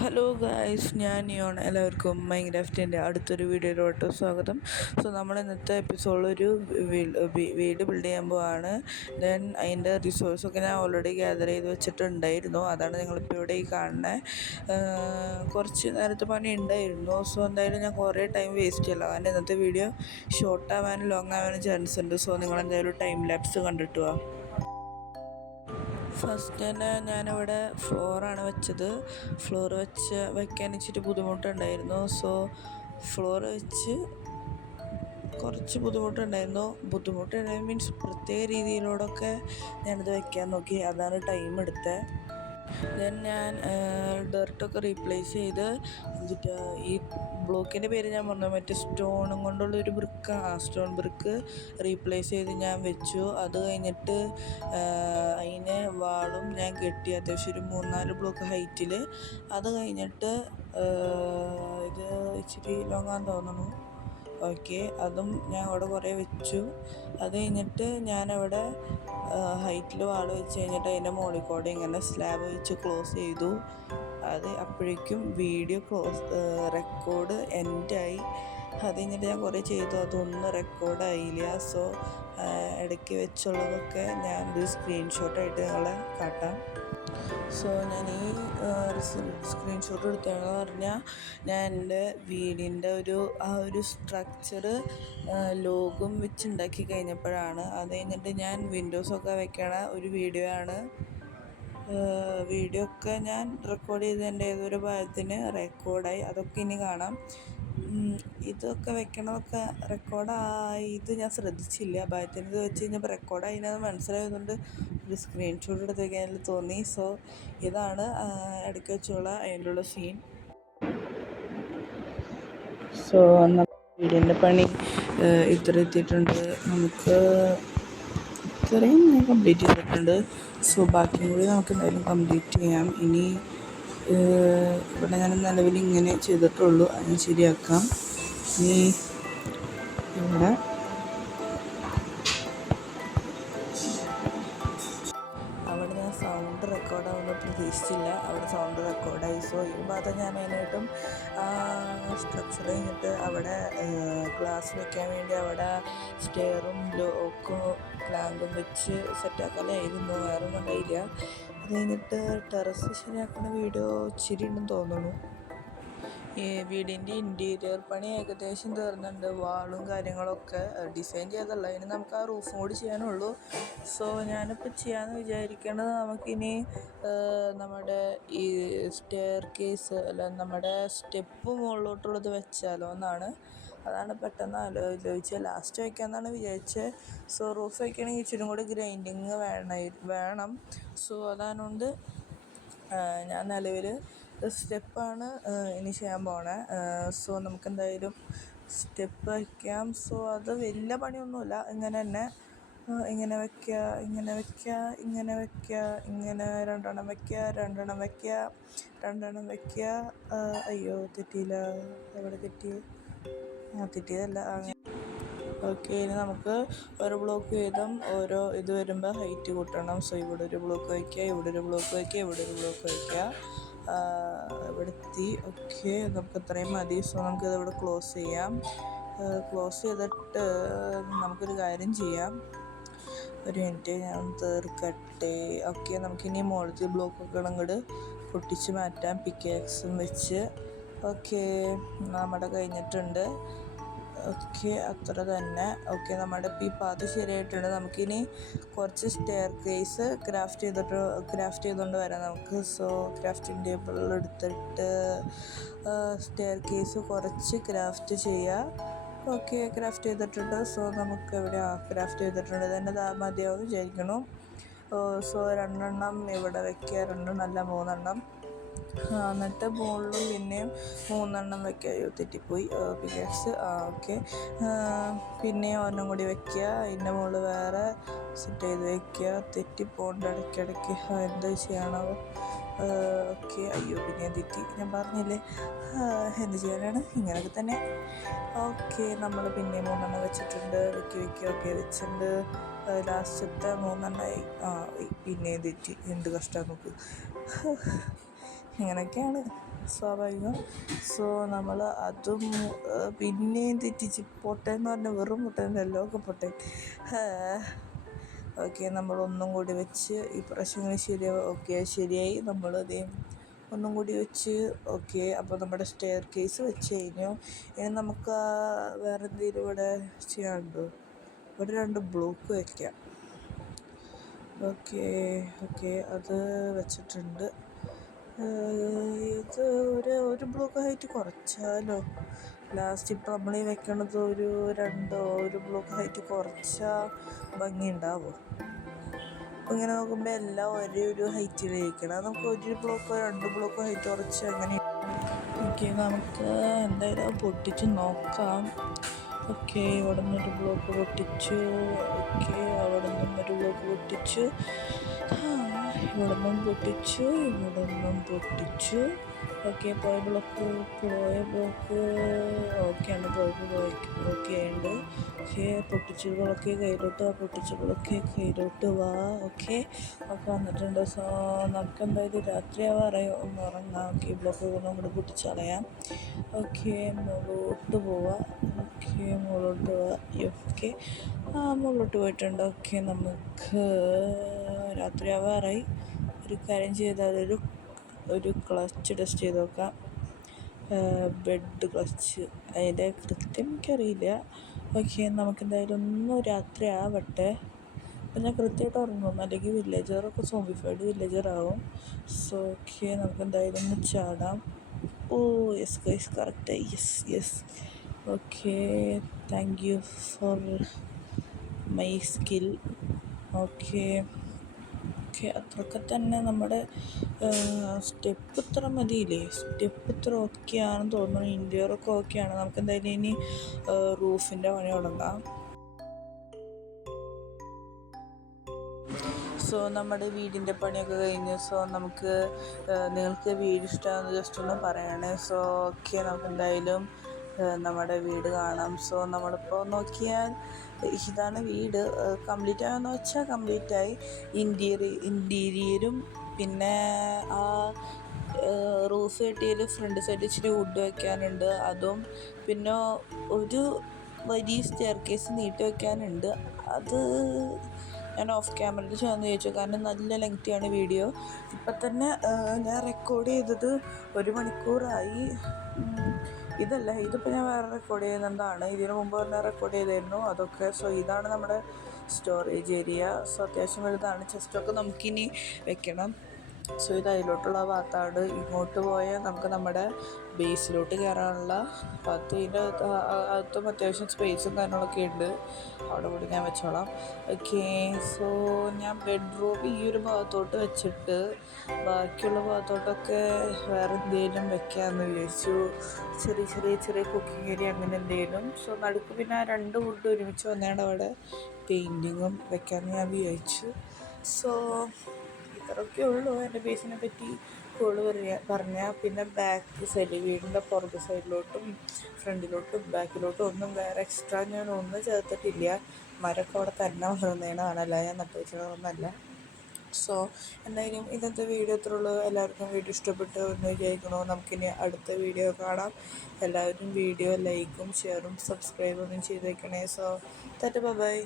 Hello guys, ഞാൻ neon. എല്ലാവർക്കും മൈൻക്രാഫ്റ്റിൻ്റെ അടുത്തൊരു വീഡിയോയിലോട്ട് സ്വാഗതം. നമ്മൾ ഇന്നത്തെ എപ്പിസോഡിൽ ഒരു വീട് ബിൽഡ് ചെയ്യാൻ പോവാണ്. ദെൻ അതിൻ്റെ റിസോഴ്സൊക്കെ ഞാൻ ഓൾറെഡി ഗ്യാദർ ചെയ്ത് വെച്ചിട്ടുണ്ടായിരുന്നു. അതാണ് നിങ്ങളിപ്പോൾ ഇവിടെ ഈ കാണുന്നത്. കുറച്ച് നേരത്തെ പണി ഉണ്ടായിരുന്നു. എന്തായാലും ഞാൻ കുറേ ടൈം വേസ്റ്റ് ചെയ്യില്ല. കാരണം ഇന്നത്തെ വീഡിയോ ഷോർട്ട് ആവാനും ലോങ് ആവാനും ചാൻസ് ഉണ്ട്. നിങ്ങളെന്തായാലും ടൈം ലാപ്സ് കണ്ടിട്ട് പോവാം. ഫസ്റ്റ് തന്നെ ഞാനിവിടെ ഫ്ലോറാണ് വെച്ചത്. ഫ്ലോർ വയ്ക്കാൻ ഇച്ചിരി ബുദ്ധിമുട്ടുണ്ടായിരുന്നു. ഫ്ലോർ വെച്ച് കുറച്ച് ബുദ്ധിമുട്ടുണ്ടായിരുന്നു മീൻസ് പ്രത്യേക രീതിയിലൂടെയൊക്കെ ഞാനിത് വയ്ക്കാൻ നോക്കി. അതാണ് ടൈം എടുത്തത്. ദെൻ ഞാൻ ഡെർട്ടൊക്കെ റീപ്ലേസ് ചെയ്ത് ഈ ബ്ലോക്കിൻ്റെ പേര് ഞാൻ പറഞ്ഞു, മറ്റേ സ്റ്റോണും കൊണ്ടുള്ളൊരു സ്റ്റോൺ ബ്രിക്ക് റീപ്ലേസ് ചെയ്ത് ഞാൻ വെച്ചു. അത് കഴിഞ്ഞിട്ട് അതിന് വാളും ഞാൻ കെട്ടി അത്യാവശ്യം ഒരു 3-4 ബ്ലോക്ക് ഹൈറ്റിൽ. അത് കഴിഞ്ഞിട്ട് ഇത് ഇച്ചിരി ലോങ്ങാന്ന് തോന്നുന്നു. ഓക്കെ, അതും ഞാൻ അവിടെ കുറേ വെച്ചു. അത് കഴിഞ്ഞിട്ട് ഞാനവിടെ ഹൈറ്റിൽ വാൾ വെച്ച് കഴിഞ്ഞിട്ട് അതിൻ്റെ മുകളിൽ കൂടെ ഇങ്ങനെ സ്ലാബ് വെച്ച് ക്ലോസ് ചെയ്തു. അത് അപ്പോഴേക്കും വീഡിയോ റെക്കോർഡ് എൻഡായി. അത് കഴിഞ്ഞിട്ട് ഞാൻ കുറേ ചെയ്തു, അതൊന്നും റെക്കോർഡായില്ല. ഇടയ്ക്ക് വെച്ചുള്ളതൊക്കെ ഞാനൊരു സ്ക്രീൻഷോട്ടായിട്ട് നിങ്ങളെ കാട്ടാം. ഞാൻ ഈ സ്ക്രീൻഷോട്ട് എടുത്തതെന്ന് പറഞ്ഞാൽ, ഞാൻ എൻ്റെ വീടിൻ്റെ ഒരു സ്ട്രക്ചർ ലോഗും വെച്ചുണ്ടാക്കി കഴിഞ്ഞപ്പോഴാണ്. അത് കഴിഞ്ഞിട്ട് ഞാൻ വിൻഡോസൊക്കെ വെക്കണ ഒരു വീഡിയോ ആണ്. വീഡിയോ ഒക്കെ ഞാൻ റെക്കോർഡ് ചെയ്തതിൻ്റെ ഏതൊരു ഭാഗത്തിന് റെക്കോർഡായി. അതൊക്കെ ഇനി കാണാം. ഇതൊക്കെ വെക്കണതൊക്കെ റെക്കോർഡായി. ഇത് ഞാൻ ശ്രദ്ധിച്ചില്ല. ഭാഗത്തിന് ഇത് വെച്ച് കഴിഞ്ഞപ്പോൾ റെക്കോർഡായില്ലെന്ന് മനസ്സിലായതുകൊണ്ട് ഒരു സ്ക്രീൻഷോട്ട് എടുത്ത് വയ്ക്കാൻ തോന്നി. ഇതാണ് ഇടയ്ക്ക് വെച്ചുള്ള അതിലുള്ള സീൻ. വീടിൻ്റെ പണി ഇത്ര എത്തിയിട്ടുണ്ട്. നമുക്ക് ഇത്രയും ഞാൻ കംപ്ലീറ്റ് ചെയ്തിട്ടുണ്ട്. ബാക്കിയും കൂടി നമുക്ക് എന്തായാലും കംപ്ലീറ്റ് ചെയ്യാം. ഇനി ഇവിടെ ഞാൻ നിലവിൽ ഇങ്ങനെ ചെയ്തിട്ടുള്ളൂ. അത് ശരിയാക്കാം. ഇനി ഇവിടെ അവിടെ ഞാൻ സൗണ്ട് റെക്കോർഡാവുമെന്ന് പ്രതീക്ഷിച്ചില്ല. അവിടെ സൗണ്ട് റെക്കോർഡായി. ഈ ഭാഗത്ത് ഞാൻ മെയിനായിട്ടും സ്ട്രക്ചർ കഴിഞ്ഞിട്ട് അവിടെ ഗ്ലാസ് വെക്കാൻ വേണ്ടി അവിടെ സ്റ്റെയറും ലോക്കും ക്ലാമ്പും വെച്ച് സെറ്റാക്കലായിരുന്നു. വേറെ ഒന്നും ഉണ്ടായില്ല. അത് കഴിഞ്ഞിട്ട് ടെറസ് ശരിയാക്കുന്ന വീഡിയോ ഇച്ചിരി ഉണ്ടെന്ന് തോന്നുന്നു. ഈ വീടിൻ്റെ ഇൻറ്റീരിയർ പണി ഏകദേശം തീർന്നുണ്ട്. വാളും കാര്യങ്ങളൊക്കെ ഡിസൈൻ ചെയ്തല്ല, ഇനി നമുക്ക് ആ റൂഫും കൂടി ചെയ്യാനുള്ളൂ. ഞാനിപ്പോൾ ചെയ്യാമെന്ന് വിചാരിക്കേണ്ടത്, നമുക്കിനി നമ്മുടെ ഈ സ്റ്റെയർ കേസ് നമ്മുടെ സ്റ്റെപ്പ് മുകളിലോട്ടുള്ളത് വെച്ചാലോ എന്നാണ്. അതാണ് പെട്ടെന്ന് ആലോചിച്ചത്. ലാസ്റ്റ് വയ്ക്കാമെന്നാണ് വിചാരിച്ചത്. റൂഫ് വയ്ക്കണമെങ്കിൽ ഇച്ചിരി കൂടി ഗ്രൈൻഡിങ് വേണം. അതായതുകൊണ്ട് ഞാൻ നിലവിൽ സ്റ്റെപ്പാണ് ഇനി ചെയ്യാൻ പോണേ. നമുക്കെന്തായാലും സ്റ്റെപ്പ് വയ്ക്കാം. അത് വലിയ പണിയൊന്നുമില്ല. ഇങ്ങനെ തന്നെ ഇങ്ങനെ വയ്ക്കുക, ഇങ്ങനെ വയ്ക്കുക, ഇങ്ങനെ വയ്ക്കുക, ഇങ്ങനെ രണ്ടെണ്ണം വയ്ക്കുക. അയ്യോ, തെറ്റിയില്ല. എവിടെ തെറ്റിയതല്ല. അങ്ങനെ ഓക്കെ. ഇനി നമുക്ക് ഒരു ബ്ലോക്ക് വീതം ഓരോ ഇത് വരുമ്പോൾ ഹൈറ്റ് കൂട്ടണം. ഇവിടെ ഒരു ബ്ലോക്ക് വയ്ക്കുക, ഇവിടെ ഒരു ബ്ലോക്ക് വയ്ക്കുക, ഇവിടെ ഒരു ബ്ലോക്ക് വയ്ക്കുക. ഇവിടെ എത്തി. ഓക്കെ, നമുക്ക് ഇത്രയും മതി. നമുക്കിത് ഇവിടെ ക്ലോസ് ചെയ്യാം. ക്ലോസ് ചെയ്തിട്ട് നമുക്കൊരു കാര്യം ചെയ്യാം. ഒരു മിനിറ്റ്, ഞാൻ തീർക്കട്ടെ. ഓക്കെ, നമുക്കിനി മുകളിലത്തെ ബ്ലോക്കൊക്കെ അങ്ങോട്ട് പൊട്ടിച്ച് മാറ്റാം പിക്കാക്സും വെച്ച്. ഓക്കെ, നമ്മുടെ കഴിഞ്ഞിട്ടുണ്ട്. ഓക്കെ, അത്ര തന്നെ. ഓക്കെ, നമ്മുടെ ഈ പാത്ത് ശരിയായിട്ടുണ്ട്. നമുക്കിനി കുറച്ച് സ്റ്റെയർ കേസ് ക്രാഫ്റ്റ് ചെയ്തുകൊണ്ട് വരാം നമുക്ക്. ക്രാഫ്റ്റിംഗ് ടേബിൾ എടുത്തിട്ട് സ്റ്റെയർ കേസ് കുറച്ച് ക്രാഫ്റ്റ് ചെയ്യാം. ഓക്കെ, ക്രാഫ്റ്റ് ചെയ്തിട്ടുണ്ട്. നമുക്ക് എവിടെ ക്രാഫ്റ്റ് ചെയ്തിട്ടുണ്ട്. തന്നെ മതിയാവും വിചാരിക്കണം. 2 ഇവിടെ വയ്ക്കുക, 3 എന്നിട്ട് മുകളിലും പിന്നെയും 3 വയ്ക്കുക. തെറ്റിപ്പോയി പിക്കാക്സ്. ഓക്കെ, പിന്നെയും ഒരെണ്ണം കൂടി വയ്ക്കുക. അതിൻ്റെ മുകളിൽ വേറെ സെറ്റ് ചെയ്ത് വയ്ക്കുക. തെറ്റിപ്പോണ്ട് ഇടയ്ക്കിടയ്ക്ക്. എന്ത് ചെയ്യണോ? ഓക്കെ, അയ്യോ, പിന്നെ തെറ്റി. ഞാൻ പറഞ്ഞില്ലേ, എന്ത് ചെയ്യാനാണ്, ഇങ്ങനെയൊക്കെ തന്നെ. ഓക്കെ, നമ്മൾ പിന്നെ 3 വെച്ചിട്ടുണ്ട്. ഓക്കെ വെച്ചിട്ടുണ്ട്. ലാസ്റ്റത്തെ 3 പിന്നെ തെറ്റി. എന്ത് കഷ്ടമാണ് നോക്ക്. ഇങ്ങനെയൊക്കെയാണ്. സ്വാഭാവികം. സോ നമ്മൾ അതും പിന്നെയും തെറ്റിച്ച് പൊട്ടൻ പറഞ്ഞാൽ വെറും പൊട്ടനല്ലോ, ഒക്കെ പൊട്ടൻ. ഓക്കെ, നമ്മളൊന്നും കൂടി വെച്ച് ഈ പ്രശ്നങ്ങൾ ശരിയാവും. ഓക്കെ, ശരിയായി. നമ്മളത് ഒന്നും കൂടി വെച്ച്. ഓക്കെ, അപ്പോൾ നമ്മുടെ സ്റ്റെയർ കേസ് വെച്ച് കഴിഞ്ഞു. ഇനി നമുക്ക് വേറെ എന്തെങ്കിലും ഇവിടെ ചെയ്യാനുണ്ടോ? ഇവിടെ 2 ബ്ലോക്ക് വയ്ക്കാം. ഓക്കെ, അത് വെച്ചിട്ടുണ്ട്. ഇത് ഒരു ബ്ലോക്ക് ഹൈറ്റ് കുറച്ചാലോ? ലാസ്റ്റ് ഇപ്പോൾ നമ്മൾ ഈ വെക്കണത് ഒരു ബ്ലോക്ക് ഹൈറ്റ് കുറച്ചാൽ ഭംഗി ഉണ്ടാവും. ഇങ്ങനെ നോക്കുമ്പോൾ എല്ലാം ഒരു ഹൈറ്റിൽ വയ്ക്കണം. നമുക്ക് 1 ബ്ലോക്കോ 2 ബ്ലോക്കോ ഹൈറ്റ് കുറച്ച് അങ്ങനെ. ഓക്കെ, നമുക്ക് എന്തായാലും പൊട്ടിച്ച് നോക്കാം. ഓക്കെ, ഇവിടെ നിന്നൊരു ബ്ലോക്ക് പൊട്ടിച്ചു. ഓക്കെ, അവിടെ നിന്നും ഒരു ബ്ലോക്ക് പൊട്ടിച്ചു. ഇവിടെ നിന്നും പൊട്ടിച്ചു. ഓക്കെ, പോയ ബ്ലോക്ക് ഓക്കെയാണ്. ഓക്കെ ഉണ്ട്. ഓക്കെ, പൊട്ടിച്ച ബ്ലോക്ക് കയ്യിലോട്ട് വാ. ഓക്കെ വന്നിട്ടുണ്ട്. സോ നമുക്ക് എന്തായാലും രാത്രി ആവാറായി, ഒന്ന് ഉറങ്ങാം. ഓക്കെ, ബ്ലോക്ക് ഒന്നും കൂടെ പൊട്ടിച്ച് കളയാം. ഓക്കെ, മുകളിലോട്ട് പോവാം. ഓക്കെ, മുകളിലോട്ട് പോയിട്ടുണ്ട്. ഓക്കെ, നമുക്ക് രാത്രി ആവാറായി. ഒരു കാര്യം ചെയ്താൽ ഒരു ക്ലച്ച് ടെസ്റ്റ് ചെയ്ത് നോക്കാം. ബെഡ് ക്ലച്ച്, അതിൻ്റെ കൃത്യം എനിക്കറിയില്ല. ഓക്കെ, നമുക്കെന്തായാലും ഒന്ന് രാത്രി ആവട്ടെ. അപ്പം ഞാൻ കൃത്യമായിട്ട് ഉറങ്ങും, അല്ലെങ്കിൽ വില്ലേജറൊക്കെ സോംബിഫൈഡ് വില്ലേജറാവും. സോ ഓക്കെ, നമുക്കെന്തായാലും ഒന്ന് ചാടാം. യെസ് ഗൈസ്, കറക്റ്റായി. Yes. Okay, thank you for my skill. Okay, അത്രയൊക്കെ തന്നെ. നമ്മുടെ സ്റ്റെപ്പ് ഇത്ര മതിയില്ലേ? സ്റ്റെപ്പ് ഇത്ര ഓക്കെയാണെന്ന് തോന്നുന്നു. ഇൻറ്റീരിയറൊക്കെ ഓക്കെയാണ്. നമുക്ക് എന്തായാലും ഇനി റൂഫിൻ്റെ പണി തുടങ്ങാം. സോ നമ്മുടെ വീടിൻ്റെ പണിയൊക്കെ കഴിഞ്ഞു. സോ നമുക്ക് നിങ്ങൾക്ക് വീട് ഇഷ്ടമാണെന്ന് ജസ്റ്റ് ഒന്ന് പറയണേ. സോ ഓക്കെ, നമുക്ക് എന്തായാലും നമ്മുടെ വീട് കാണാം. സോ നമ്മളിപ്പോൾ നോക്കിയാൽ ഇതാണ് വീട്. കംപ്ലീറ്റ് ആയെന്ന് വെച്ചാൽ കംപ്ലീറ്റായി. ഇൻറ്റീരിയറും പിന്നെ ആ റൂഫ് കെട്ടിയതിൽ ഫ്രണ്ട് സൈഡ് ഇച്ചിരി വുഡ് വയ്ക്കാനുണ്ട്. അതും പിന്നെ ഒരു വലിയ സ്റ്റെയർ കേസ് നീട്ടി വയ്ക്കാനുണ്ട്. അത് ഞാൻ ഓഫ് ക്യാമറയിൽ ചെയ്യാമെന്ന് ചോദിച്ചു, കാരണം നല്ല ലെങ്തിയാണ് വീഡിയോ. ഇപ്പം തന്നെ ഞാൻ റെക്കോർഡ് ചെയ്തത് 1 മണിക്കൂറായി. ഇതിപ്പോൾ ഞാൻ വേറെ റെക്കോർഡ് ചെയ്യുന്നതാണ്. ഇതിനു മുമ്പ് തന്നെ റെക്കോർഡ് ചെയ്തായിരുന്നു അതൊക്കെ. സോ ഇതാണ് നമ്മുടെ സ്റ്റോറേജ് ഏരിയ. സോ അത്യാവശ്യം വലുതാണ്. ചെസ്റ്റൊക്കെ നമുക്കിനി വെക്കണം. സോ ഇത് അതിലോട്ടുള്ള ഭാഗത്താണ്. ഇങ്ങോട്ട് പോയാൽ നമുക്ക് നമ്മുടെ ബേസിലോട്ട് കയറാനുള്ള ഭാഗത്ത്. ഇതിൻ്റെ അകത്തും അത്യാവശ്യം സ്പേസും കാര്യങ്ങളൊക്കെ ഉണ്ട്. അവിടെ കൂടി ഞാൻ വെച്ചോളാം. ഓക്കെ, സോ ഞാൻ ബെഡ്റൂം ഈ ഒരു ഭാഗത്തോട്ട് വെച്ചിട്ട് ബാക്കിയുള്ള ഭാഗത്തോട്ടൊക്കെ വേറെ എന്തെങ്കിലും വെക്കാമെന്ന് വിചാരിച്ചു. ചെറിയ കുക്കിംഗ് ഏരിയ അങ്ങനെ എന്തെങ്കിലും. സോ നടുക്ക് പിന്നെ 2 വുഡ് ഒരുമിച്ച് വന്നതാണ് അവിടെ പെയിൻറ്റിങ്ങും വെക്കാമെന്ന് ഞാൻ വിചാരിച്ചു. സോ ഇത്രയൊക്കെ ഉള്ളൂ എൻ്റെ ബേസിനെ പറ്റി പറഞ്ഞാൽ. പിന്നെ ബാക്ക് സൈഡ്, വീടിൻ്റെ പുറകു സൈഡിലോട്ടും ഫ്രണ്ടിലോട്ടും ബാക്കിലോട്ടും ഒന്നും വേറെ എക്സ്ട്രാ ഞാൻ ഒന്നും ചേർത്തിട്ടില്ല. മരമൊക്കെ അവിടെ തന്നെ വളർന്നതാണ്, അല്ല ഞാൻ നട്ടു വെച്ചതൊന്നുമല്ല. സോ എന്തായാലും ഇന്നത്തെ വീഡിയോ ഇത്രേ ഉള്ളൂ. എല്ലാവർക്കും വീഡിയോ ഇഷ്ടപ്പെട്ടു എന്ന് വിചാരിക്കണോ. നമുക്കിനി അടുത്ത വീഡിയോ കാണാം. എല്ലാവരും വീഡിയോ ലൈക്കും ഷെയറും സബ്സ്ക്രൈബൊന്നും ചെയ്തേക്കണേ. So by.